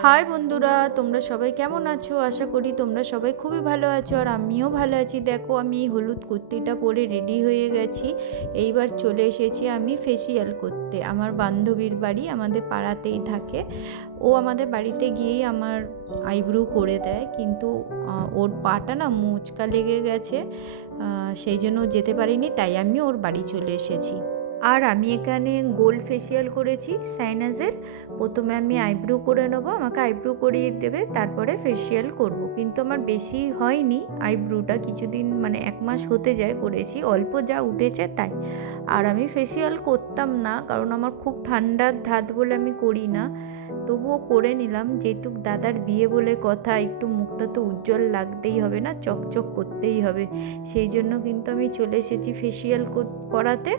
High বন্ধুরা, তোমরা সবাই কেমন আছো? আশা করি তোমরা সবাই খুবই ভালো আছো আর আমিও ভালো আছি। দেখো, আমি হলুদ কুর্তিটা পরে রেডি হয়ে গেছি। এইবার চলে এসেছি আমি ফেসিয়াল করতে। আমার বান্ধবীর বাড়ি আমাদের পাড়াতেই থাকে। ও আমাদের বাড়িতে গিয়েই আমার আইব্রু করে দেয়। কিন্তু ওর পাটা না মুচকা লেগে গেছে। সেই জন্য যেতে পারিনি, তাই আমি ওর বাড়ি চলে এসেছি। আর আমি এখানে গোল্ড ফেসিয়াল করেছি সাইনাসের প্রথমে আমি আইব্রু করে নেব আমাকে আইব্রু করিয়ে দেবে তারপরে ফেসিয়াল করব। কিন্তু আমার বেশি হয়নি আইব্রুটা কিছুদিন মানে এক মাস হতে যায় করেছি। অল্প যা উঠেছে তাই। আর আমি ফেসিয়াল করতাম না কারণ আমার খুব ঠান্ডার ধাত বলে আমি করি না। তবুও করে নিলাম যেহেতু দাদার বিয়ে বলে কথা একটু মুখটা তো উজ্জ্বল লাগতেই হবে না চকচক করতেই হবে। সেই জন্য কিন্তু আমি চলে এসেছি ফেসিয়াল করাতে।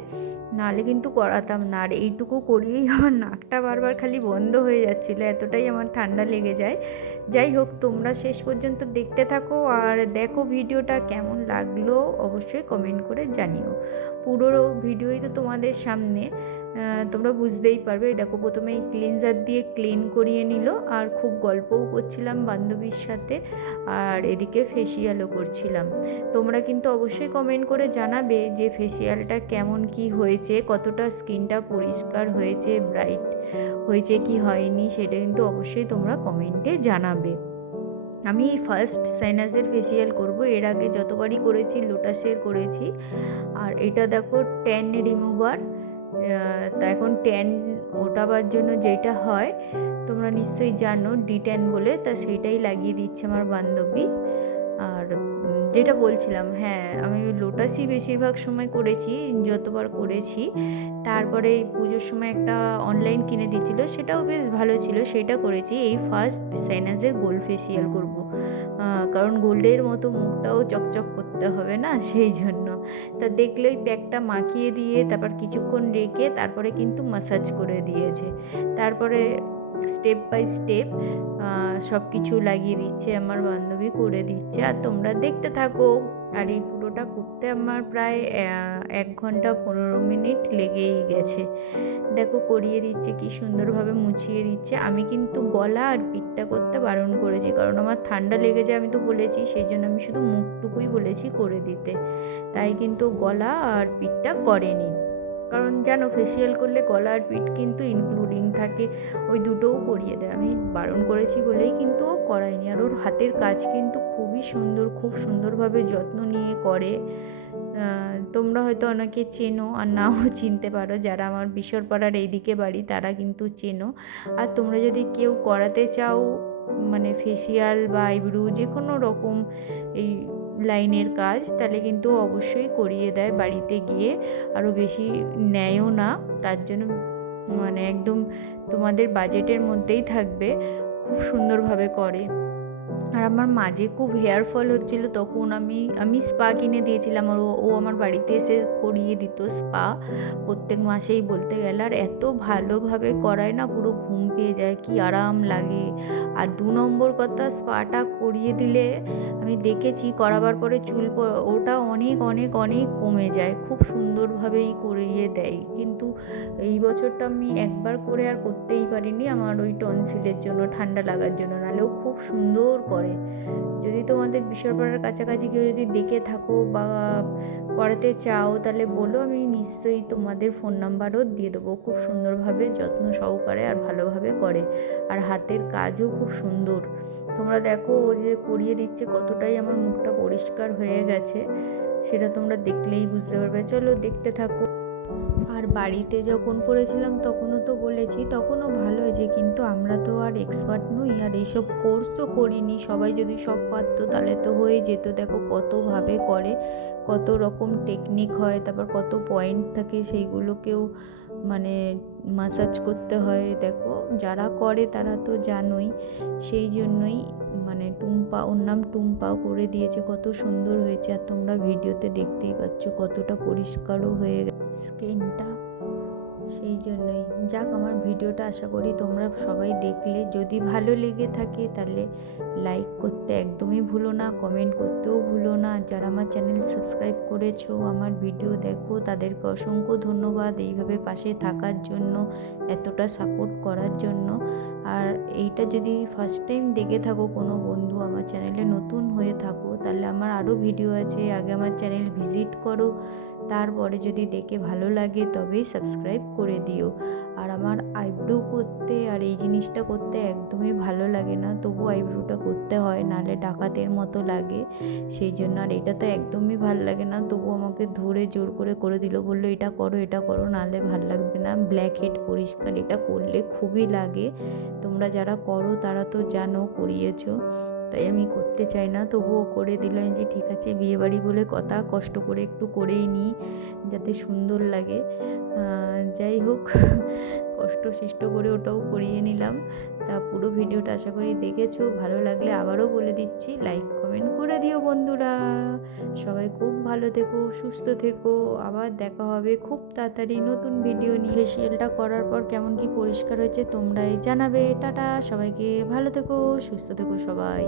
নাহলে কিন্তু করাতাম না। আর এইটুকু করিয়েই আমার নাকটা বারবার খালি বন্ধ হয়ে যাচ্ছিল, এতটাই আমার ঠান্ডা লেগে যায়। যাই হোক, তোমরা শেষ পর্যন্ত দেখতে থাকো আর দেখো ভিডিওটা কেমন লাগল, অবশ্যই কমেন্ট করে জানিও। পুরো ভিডিওই তো তোমাদের সামনে। তোমরা বুঝতেই পারবে। দেখো প্রথমে এই ক্লিনজার দিয়ে ক্লিন করিয়ে নিল, আর খুব গল্পও করছিলাম বান্ধবীর সাথে, আর এদিকে ফেসিয়ালও করছিলাম। তোমরা কিন্তু অবশ্যই কমেন্ট করে জানাবে যে ফেসিয়ালটা কেমন কি হয়েছে, কতটা স্কিনটা পরিষ্কার হয়েছে ব্রাইট হয়েছে কি হয়নি, সেটা কিন্তু অবশ্যই তোমরা কমেন্টে জানাবে। আমি এই ফার্স্ট সাইনাসের ফেসিয়াল করব, এর আগে যতবারই করেছি লোটাসের করেছি, আর এটা দেখো ট্যান রিমুভার তা এখন ট্যান ওঠাবার জন্য যেটা হয়, তোমরা নিশ্চয়ই জানো ডি ট্যান বলে, তা সেইটাই লাগিয়ে দিচ্ছে আমার বান্ধবী। আর যেটা বলছিলাম হ্যাঁ আমি লোটাসই বেশিরভাগ সময় করেছি, যতবার করেছি, তারপরে এই পুজোর সময় একটা অনলাইন কিনে দিয়েছিল, সেটাও বেশ ভালো ছিল, সেটা করেছি, এই ফার্স্ট সাইনাসের গোল্ড ফেসিয়াল করব। কারণ গোল্ডের মতো মুখটাও চকচক করতে হবে না, সেই জন্য। তা দেখলে ওই প্যাকটা মাখিয়ে দিয়ে তারপর কিছুক্ষণ রেখে তারপরে কিন্তু মাসাজ করে দিয়েছে। তারপরে স্টেপ বাই স্টেপ সব কিছু লাগিয়ে দিচ্ছে, আমার বান্ধবী করে দিচ্ছে। আর তোমরা দেখতে থাকো আর এই পুরোটা করতে আমার প্রায় এক ঘণ্টা পনেরো মিনিট লেগেই গেছে। দেখো করিয়ে দিচ্ছে, কি সুন্দরভাবে মুছিয়ে দিচ্ছে। আমি কিন্তু গলা আর পিঠটা করতে বারণ করেছি, কারণ আমার ঠান্ডা লেগে যায় আমি তো বলেছি সেই জন্য আমি শুধু মুখটুকুই বলেছি করে দিতে। তাই কিন্তু গলা আর পিঠটা করেনি। কারণ জানো ফেসিয়াল করলে গলা আর পিঠ কিন্তু ইনক্লুডিং থাকে, ওই দুটোও করিয়ে দেয়। আমি বারণ করেছি বলেই কিন্তু ও করায়নি, আর ওর হাতের কাজ কিন্তু খুবই সুন্দর, খুব সুন্দরভাবে যত্ন নিয়ে করে। তোমরা হয়তো অনেকে চেনো আর নাও চিনতে পারো, যারা আমার বিশ্বরপাড়ার এইদিকে বাড়ি তারা কিন্তু চেনো। আর তোমরা যদি কেউ করাতে চাও মানে ফেসিয়াল বা আইব্রু যে কোনো রকম এই লাইনের কাজ, তাহলে কিন্তু অবশ্যই করিয়ে দেয় বাড়িতে গিয়ে। আরও বেশি নেয়ও না, তার জন্য মানে একদম তোমাদের বাজেটের মধ্যেই থাকবে, খুব সুন্দরভাবে করে। আর আমার মাঝে খুব হেয়ার ফল হচ্ছিল তখন আমি আমি স্পা কিনে দিয়েছিলাম আর ও- আমার বাড়িতে এসে করিয়ে দিত স্পা প্রত্যেক মাসেই বলতে গেলে, আর এত ভালোভাবে করায় না, পুরো ঘুম পেয়ে যায়, কি আরাম লাগে। আর দু নম্বর কথা স্পাটা করিয়ে দিলে আমি দেখেছি করাবার পরে চুল ওটা অনেক অনেক অনেক কমে যায়, খুব সুন্দরভাবেই করিয়ে দেয়। কিন্তু এই বছরটা আমি একবার করে আর করতেই পারিনি, আমার ওই টনসিলের জন্য, ঠান্ডা লাগার জন্য নাহলেও খুব সুন্দর করে। যদি তোমাদের বিশ্বরপাড়ার কাছাকাছি কেউ যদি দেখে থাকো বা করাতে চাও, তাহলে বলো, আমি নিশ্চয়ই তোমাদের ফোন নাম্বারও দিয়ে দেবো। খুব সুন্দরভাবে, যত্ন সহকারে আর ভালোভাবে করে। আর হাতের কাজও খুব সুন্দর। তোমরা দেখো, ও যে করিয়ে দিচ্ছে, কতটাই আমার মুখটা পরিষ্কার হয়ে গেছে, সেটা তোমরা দেখলেই বুঝতে পারবে। চলো, দেখতে থাকো। আর বাড়িতে যখন করেছিলাম তখনও তো বলেছি, তখনও ভালো হয়েছে। কিন্তু আমরা তো আর এক্সপার্ট নই, আর এইসব কোর্স তো করিনি। সবাই যদি সব পারতো তাহলে তো হয়ে যেত। দেখো কতভাবে করে, কত রকম টেকনিক হয়, তারপর কত পয়েন্ট থাকে সেইগুলোকেও মানে মাসাজ করতে হয়। দেখো যারা করে তারা তো জানোই, সেই জন্যই মানে টুম্পা, ওর নাম টুম্পাও করে দিয়েছে। কত সুন্দর হয়েছে। আর তোমরা ভিডিওতে দেখতেই পাচ্ছ কতটা পরিষ্কারও হয়ে গেছে। স্কিনটা, সেই জন্যই। যাক, আমার ভিডিওটা আশা করি তোমরা সবাই দেখলে। যদি ভালো লেগে থাকে তাহলে লাইক করতে একদমই ভুলো না কমেন্ট করতেও ভুলো না। যারা আমার চ্যানেল সাবস্ক্রাইব করেছ, আমার ভিডিও দেখো, তাদেরকে অসংখ্য ধন্যবাদ এইভাবে পাশে থাকার জন্য, এতটা সাপোর্ট করার জন্য। আর এইটা যদি ফার্স্ট টাইম দেখে থাকো কোনো বন্ধু, আমার চ্যানেলে নতুন হয়ে থাকো, তাহলে আমার আরও ভিডিও আছে। আগে আমার চ্যানেল ভিজিট করো। তারপরে যদি দেখে ভালো লাগে তবেই সাবস্ক্রাইব করে দিও। আর আমার আইব্রো করতে আর এই জিনিসটা করতে একদমই ভালো লাগে না। তবু আইব্রোটা করতে হয় নাহলে ডাকাতের মতো লাগে। সেই জন্য আর এটা তো একদমই ভালো লাগে না। তবু আমাকে ধরে জোর করে করে দিল, বলল, এটা করো এটা করো নাহলে ভালো লাগবে না। ব্ল্যাক হেড পরিষ্কার এটা করলে খুবই লাগে। তোমরা যারা করো তারা তো জানো, করিয়েছো। তাই আমি করতে চাই না। তবুও করে দিলাম যে, ঠিক আছে, বিয়েবাড়ি বলে কথা, কষ্ট করে একটু করেই নিই, যাতে সুন্দর লাগে। যাই হোক, কষ্ট সৃষ্ট করে ওটাও করিয়ে নিলাম। তা পুরো ভিডিওটা আশা করি দেখেছ, ভালো লাগলে আবারও বলে দিচ্ছি, লাইক, কমেন্ট করে দিও বন্ধুরা। সবাই খুব ভালো থেকো, সুস্থ থেকো, আবার দেখা হবে খুব তাড়াতাড়ি নতুন ভিডিও নিয়ে। ফেসিয়ালটা করার পর কেমন কি পরিষ্কার হয়েছে তোমরাই জানাবে। টাটা, সবাইকে ভালো থেকো, সুস্থ থেকো সবাই।